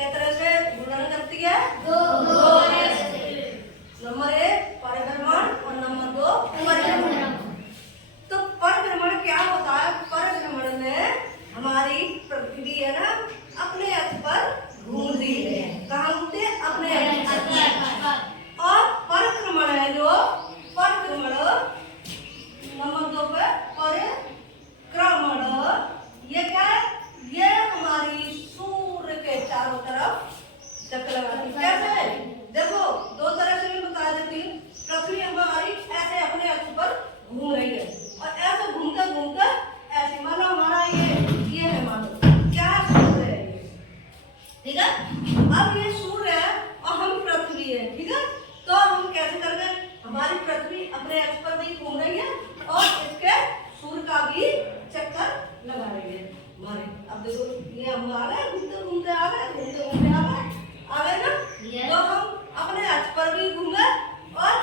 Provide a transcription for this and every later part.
किस तरह से घूर्णन करती है? दो नंबर 1 परिभ्रमण और नंबर 2 परिभ्रमण। तो परिभ्रमण क्या होता है? परिभ्रमण में हमारी पृथ्वी है ना अपने अक्ष पर घूमती है। कहाँ घूमती है? अपने अक्ष पर। और परिक्रमण है जो परिक्रमण नंबर 2 पे परिक्रमण, ये क्या है? ये हमारी सूर्य के चारों तरफ चक्कर लगाती है। कैसे? देखो दो तरह से मैं बता देती हूँ। पृथ्वी हमारी ऐसे अपने अक्ष पर घूम रही है और ऐसे घूमते घूमते ऐसे मानो हमारा ये है, मानो क्या सूर्य है ये, ठीक है। अब ये सूर्य है और हम पृथ्वी है, ठीक है। तो हम कैसे कर रहे हैं? हमारी पृथ्वी अपने अक्ष पर भी घूम रही है और इसके सूर्य का भी चक्कर लगा रही है हमारे। अब देखो ये हम आ गए, घूमते घूमते आ गए, घूमते घूमते आ गए ना। तो हम अपने अक्ष पर भी घूमे और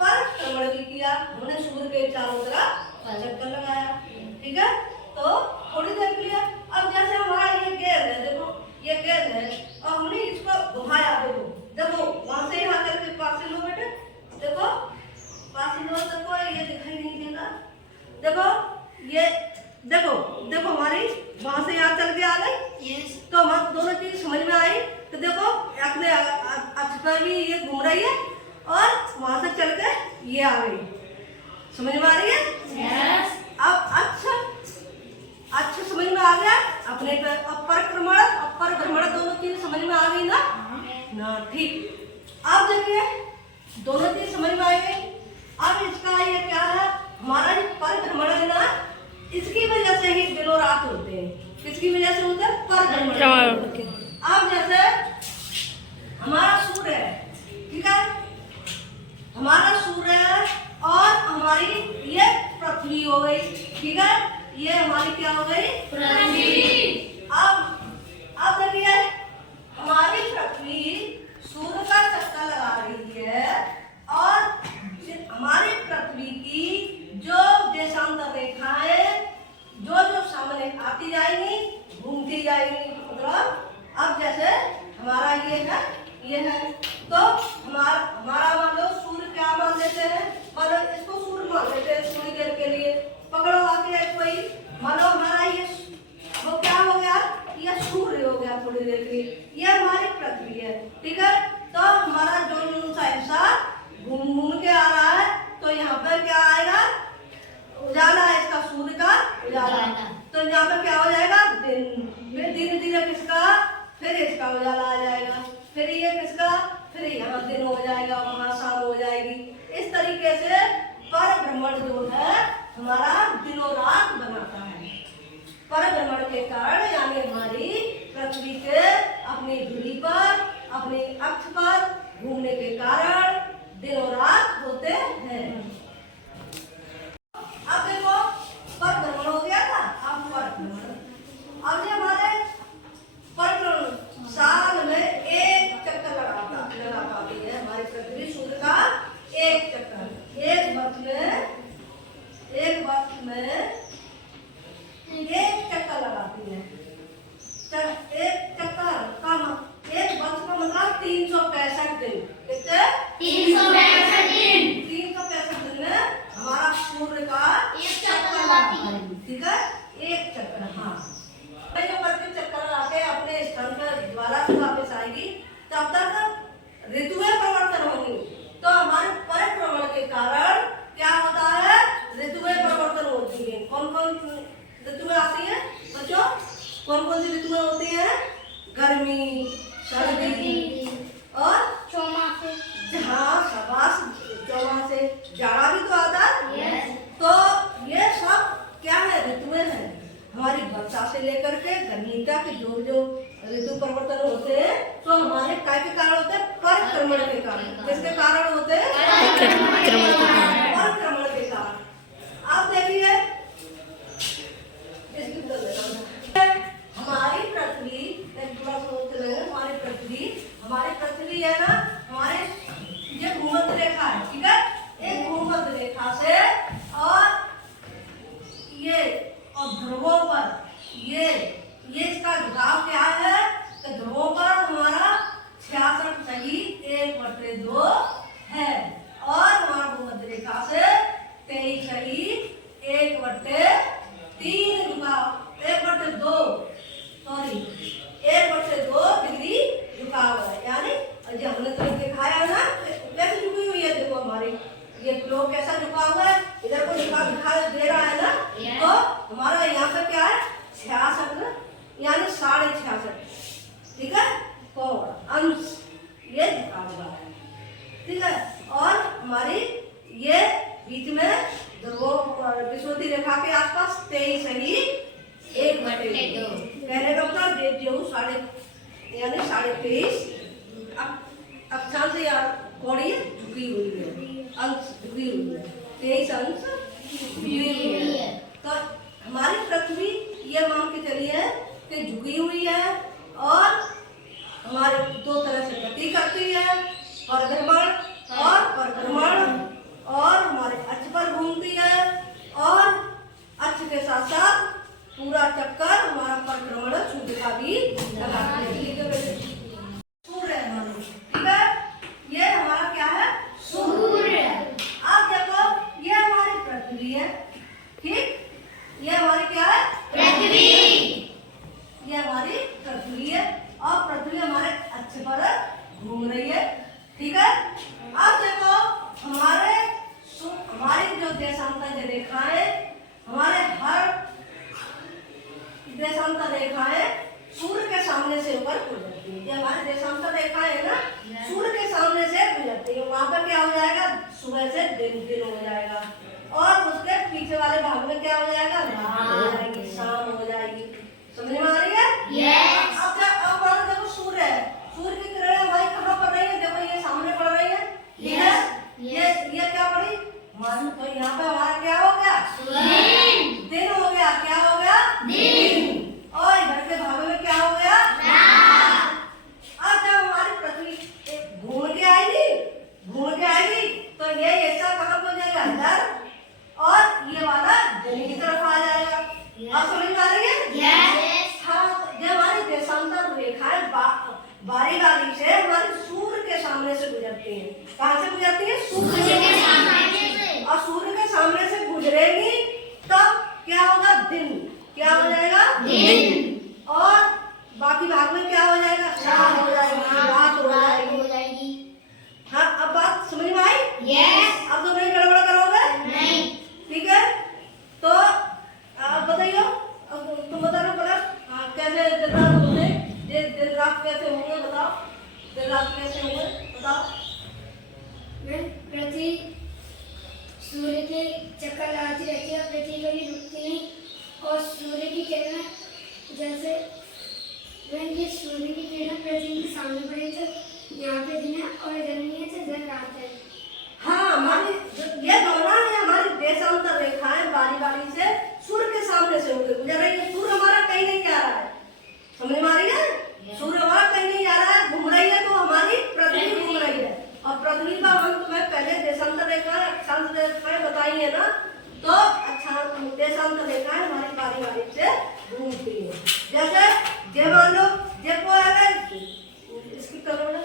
परिक्रमण भी किया, हमने सूर्य के चारों तरफ चक्कर लगाया, ठीक है। तो थोड़ी देर के लिए अब जैसे हमारा ये गेंद है, देखो ये गेंद है और हमने इसको घुमाया, देखो देखो वहां से यहाँ तक पास से लो बेटे, देखो पास से लो, देखो ये दिखाई नहीं देगा, देखो ये देखो देखो हमारी वहां से यहाँ चल के आ गई। तो हम दोनों चीज समझ में आई। तो देखो अपने अक्ष पर भी ये घूम रही है और वहां से चल के ये आ गई। समझ में आ रही है? yes. अब अच्छा समझ में आ गया अपने पे। अब परिक्रमण और परिभ्रमण दोनों चीज समझ में आ गई ना? ना, ठीक। अब देखिए दोनों चीज समझ में आ गई। अब इसका ये क्या है? हमारा जो परिभ्रमण है ना, इसकी वजह से ही दिनों रात होते हैं। किसकी वजह से होता है? परिभ्रमण। अब जैसे हमारा सूर्य है, ठीक है, हमारा सूर्य है और हमारी ये पृथ्वी हो गई, ठीक है। ये हमारी क्या हो गई? पृथ्वी। अब देखिए हमारी पृथ्वी सूर्य का चक्कर लगा रही है और हमारी पृथ्वी की जो देशांतर रेखाएं जो सामने आती जाएंगी, घूमती जाएंगी। मतलब अब जैसे हमारा ये है तो हमारा मान लो सूर्य क्या मान लेते हैं? मानो इसको सूर्य मान लेते हैं थोड़ी देर के लिए। पकड़ो आके कोई, मानो हमारा ये वो क्या हो गया? ये सूर्य हो गया थोड़ी देर के लिए। ये हमारी पृथ्वी है, ठीक है। तो हमारा जो सा हिस्सा घूम के आ रहा है, तो यहाँ पर क्या आएगा? उजाला है इसका, सूर्य का उजाला। तो यहाँ पर क्या हो जाएगा? दिन। फिर धीरे धीरे किसका? फिर इसका उजाला आ जाएगा, फिर ये किसका? फिर यहाँ दिन हो जाएगा, वहाँ शाम हो जाएगी। इस तरीके से परिभ्रमण जो है हमारा दिनों रात बनाता है। परिभ्रमण के कारण यानी हमारी पृथ्वी के अपनी धुरी पर, अपने अक्ष पर घूमने के कारण दिनों रात होते हैं। अब देखो परिभ्रमण हो गया था। अब परिभ्रमण, अब ये हमारे परिभ्रमण साल में एक चक्कर लगा पाती है हमारी पृथ्वी सूर्य का। एक चक्कर एक वर्ष में एक चक्कर लगाती है। एक चक्कर का एक वर्ष का मतलब 365 दिन। कितने? 365 दिन। 365 दिन में हमारा सूर्य का एक चक्कर लगाती है, ठीक है। एक चक्कर, हाँ। जो पृथ्वी चक्कर आके अपने स्थान पर दोबारा से वापस आएगी, तब तक ऋतुएं परिवर्तन होंगी। तो हमारे परिक्रमण के कारण क्या होता है? ऋतुएं परिवर्तन होती है। कौन कौन ऋतुएं आती है बच्चों? कौन कौन सी ऋतुएं होती है? गर्मी, सर्दी और चौमासे। हाँ शाबाश, चौमासे। जाड़ा भी तो आता है। तो ये सब क्या है? ऋतुएं हैं हमारी। वर्षा से लेकर के गर्मी तक जो ऋतु परिवर्तन होते हैं, तो हमारे काय के कारण होते हैं? परिक्रमण के कारण। किसके कारण होते हैं? परिक्रमण के कारण। आप देखिए हमारी पृथ्वी, हमारी पृथ्वी है ना, हमारे ये भूमध्य रेखा है, ठीक है। एक भूमध्य रेखा से और ये और ध्रुवों पर ये इसका झुकाव क्या है? तो ध्रुवों पर अच्छा से, ठीक है। कोण अंश ये झुका हुआ है, ठीक है। और हमारी ये बीच में विषुवती रेखा के आसपास 23 ही 1/2 कहने का मतलब गेहूं यानी 23.5 अक्षांश या कोणीय झुकी हुई है, अंश झुकी हुई है, 23 अंश झुकी हुई है। तो हमारी पृथ्वी ये मान के चलिए कि झुकी हुई है और हमारे दो तरह से गति करती है, परिभ्रमण और परिभ्रमण, और हमारे अक्ष पर घूमती है और अक्ष के साथ साथ पूरा चक्कर हमारा परिभ्रमण सूर्य का भी लगाती है। सूर्य है हमारा, ठीक है। ये हमारा क्या है? सूर्य। अब देखो ये हमारी पृथ्वी है, ठीक। ये हमारी क्या है? पृथ्वी। ये हमारी पृथ्वी है और पृथ्वी हमारे अक्ष पर घूम रही है, ठीक है। अब देखो हमारी जो देशांतर रेखाएं, हमारे हर देशांतर रेखाएं सूर्य के सामने से ऊपर गुजरती है। ये हमारे देशांतर रेखाएं है ना, सूर्य के सामने से गुजरती है। वहां पर क्या हो जाएगा? सुबह से दिन हो जाएगा और उसके पीछे वाले भाग में क्या हो जाएगा? रात हो जाएगी, शाम हो जाएगी। समझ में आ रही है? यस। अब देखो सूर्य है, सूर्य की किरणें हमारी कहाँ पड़ रही है? देखो ये सामने पड़ रही है, ठीक है। ये क्या पड़ी? तो यहाँ पे हमारा क्या हो गया? दिन हो गया। क्या हो गया? दिन। और इधर के भागों में क्या हो गया? रात। अब जब हमारी पृथ्वी घूम के आएगी तो ये ऐसा कहाँ पहुंचेगा? इधर, और ये वाला दिन की तरफ आ जाएगा। आप समझ में आ रही है? यस। हाँ, ये हमारी देशांतर रेखाएं बारी से हमारे सूर्य के सामने से गुजरती हैं। कहाँ से गुजरती है? सूर्य के सामने से। और सूर्य के सामने से गुजरेगी तब क्या होगा? दिन। क्या हो जाएगा? दिन। और बाकी भाग में क्या हो जाएगा? शाम हो जाएगी, रात हो जाएगी। हाँ, अब बात समझ में आई? यस। अब तो नहीं गड़बड़ करोगे? नहीं, ठीक है। तो अब बताइए, अब तुम बताना पड़ा कैसे दिन रात होंगे, दिन रात कैसे होंगे बताओ, दिन रात कैसे होंगे बताओ। पृथ्वी सूर्य के चक्कर लगाती रहती है, पृथ्वी कभी रुकती नहीं, और सूर्य की किरणें जैसे ये सूर्य की किरणें पृथ्वी के सामने पड़ी तो यहाँ पे दिन है और इधर नहीं है तो इधर रात है। हाँ, हमारी ये दोनों है हमारी देशांतर रेखाएं बारी से सूर्य के सामने से होकर गुजर रही है। सूर्य हमारा कहीं नहीं जा रहा है, समझ में आ रही है? सूर्य हमारा कहीं नहीं जा रहा है, घूम रही है तो हमारी पृथ्वी घूम रही है। और पृथ्वी का हम तुम्हें पहले देशांतर रेखाएं अक्षांश रेखाएं बताई है ना, तो देशांतर रेखाएं हमारी बारी से घूमती है। जैसे ये मान लो, देखो अगर इसकी करो ना,